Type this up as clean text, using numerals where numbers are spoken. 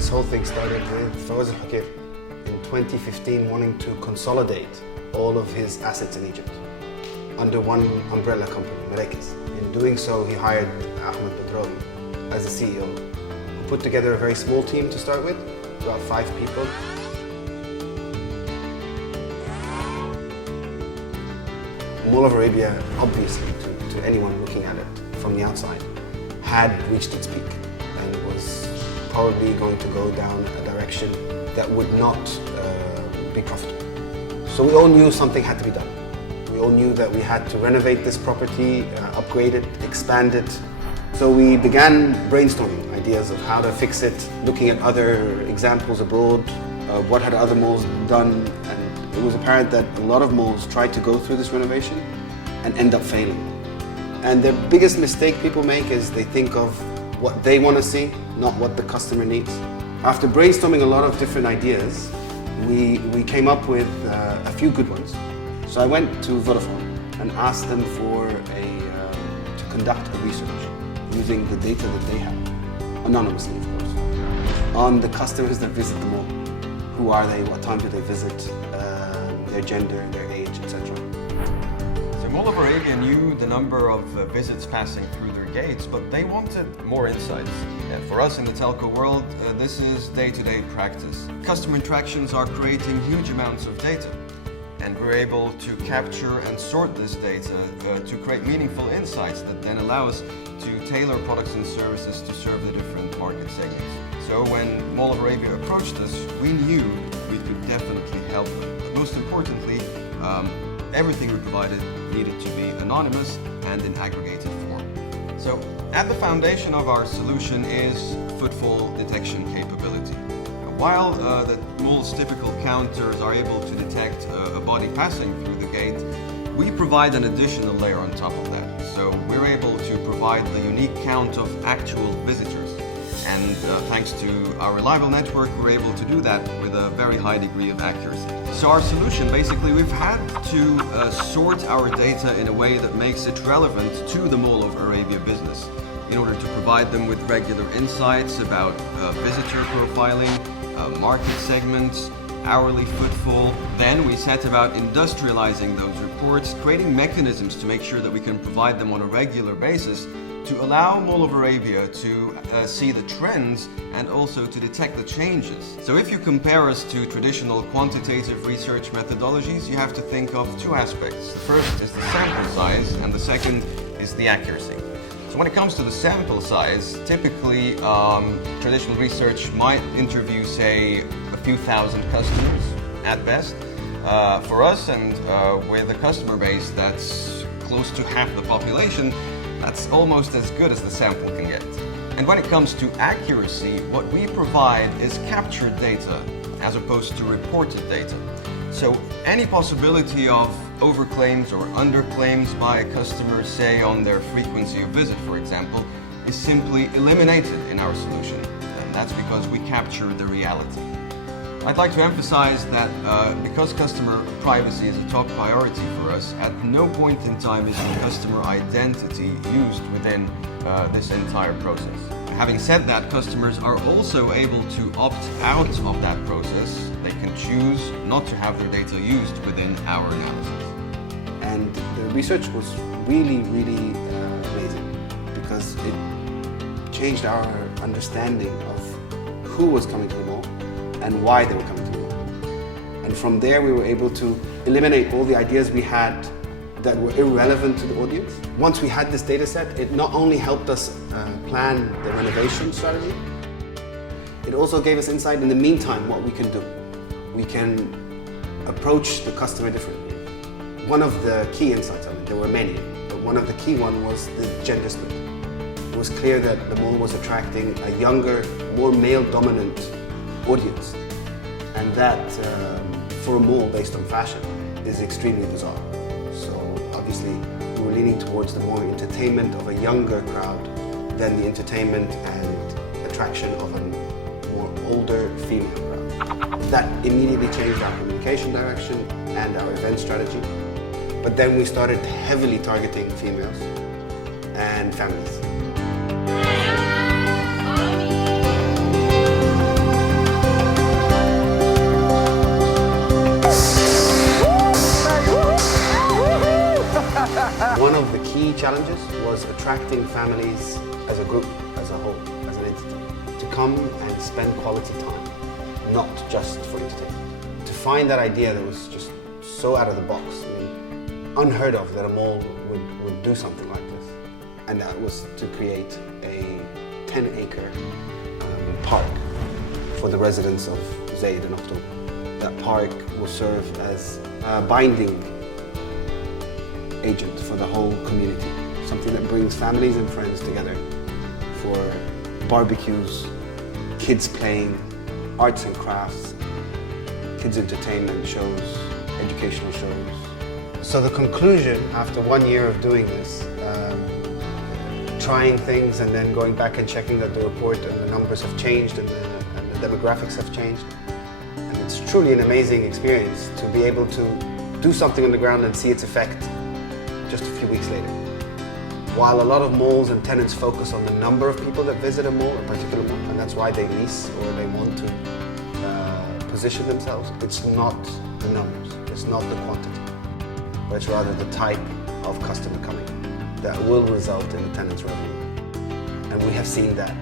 this whole thing started with Fawaz al-Hakir in 2015 wanting to consolidate all of his assets in Egypt under one umbrella company, Merakiz. In doing so, he hired Ahmed Bedrowi as the CEO, who put together a very small team to start with, about 5 people. Mall of Arabia, obviously, to anyone looking at it from the outside, had reached its peak and was probably going to go down a direction that would not be profitable. So we all knew something had to be done. We all knew that we had to renovate this property, upgrade it, expand it. So we began brainstorming ideas of how to fix it, looking at other examples abroad, what had other malls done, and it was apparent that a lot of malls tried to go through this renovation and end up failing. And the biggest mistake people make is they think of what they want to see, not what the customer needs. After brainstorming a lot of different ideas, we came up with a few good ones. So I went to Vodafone and asked them to conduct a research using the data that they have, anonymously of course, on the customers that visit the mall. Who are they, what time do they visit, their gender, their age, etc. So Mall of Arabia knew the number of visits passing through their gates, but they wanted more insights. And for us in the telco world, this is day-to-day practice. Customer interactions are creating huge amounts of data, and we're able to capture and sort this data to create meaningful insights that then allow us to tailor products and services to serve the different market segments. So when Mall of Arabia approached us, we knew we could definitely help them. But most importantly, everything we provided needed to be anonymous and in aggregated form. So at the foundation of our solution is footfall detection capability. While the mall's typical counters are able to detect a body passing through the gate, we provide an additional layer on top of that. So we're able to provide the unique count of actual visitors. And thanks to our reliable network, we're able to do that with a very high degree of accuracy. So our solution, basically, we've had to sort our data in a way that makes it relevant to the Mall of Arabia business in order to provide them with regular insights about visitor profiling, market segments, hourly footfall. Then we set about industrializing those reports, creating mechanisms to make sure that we can provide them on a regular basis to allow Mall of Arabia to see the trends and also to detect the changes. So if you compare us to traditional quantitative research methodologies, you have to think of 2 aspects. The first is the sample size and the second is the accuracy. So when it comes to the sample size, typically traditional research might interview, say, a few thousand customers at best. For us, and with a customer base that's close to half the population, that's almost as good as the sample can get. And when it comes to accuracy, what we provide is captured data as opposed to reported data. So any possibility of overclaims or underclaims by a customer, say on their frequency of visit, for example, is simply eliminated in our solution. And that's because we capture the reality. I'd like to emphasize that because customer privacy is a top priority for us, at no point in time is the customer identity used within this entire process. Having said that, customers are also able to opt out of that process. They can choose not to have their data used within our analysis. And the research was really, really amazing because it changed our understanding of who was coming to the mall and why they were coming to the mall. And from there we were able to eliminate all the ideas we had that were irrelevant to the audience. Once we had this data set, it not only helped us plan the renovation strategy, it also gave us insight in the meantime what we can do. We can approach the customer differently. One of the key insights, I mean, there were many, but one of the key one was the gender split. It was clear that the mall was attracting a younger, more male-dominant audience, and that for a mall based on fashion is extremely bizarre. So obviously we were leaning towards the more entertainment of a younger crowd than the entertainment and attraction of a more older female crowd. That immediately changed our communication direction and our event strategy. But then we started heavily targeting females and families. was attracting families as a group, as a whole, as an entity, to come and spend quality time, not just for entertainment. To find that idea that was just so out of the box, I mean, unheard of that a mall would do something like this. And that was to create a 10-acre park for the residents of Zaid and Oktober. That park will serve as a binding agent for the whole community. Something that brings families and friends together for barbecues, kids playing, arts and crafts, kids entertainment shows, educational shows. So the conclusion after 1 year of doing this, trying things and then going back and checking that the report and the numbers have changed and the demographics have changed. And it's truly an amazing experience to be able to do something on the ground and see its effect just a few weeks later. While a lot of malls and tenants focus on the number of people that visit a mall, a particular mall, and that's why they lease or they want to position themselves, it's not the numbers, it's not the quantity, but it's rather the type of customer coming that will result in the tenant's revenue. And we have seen that.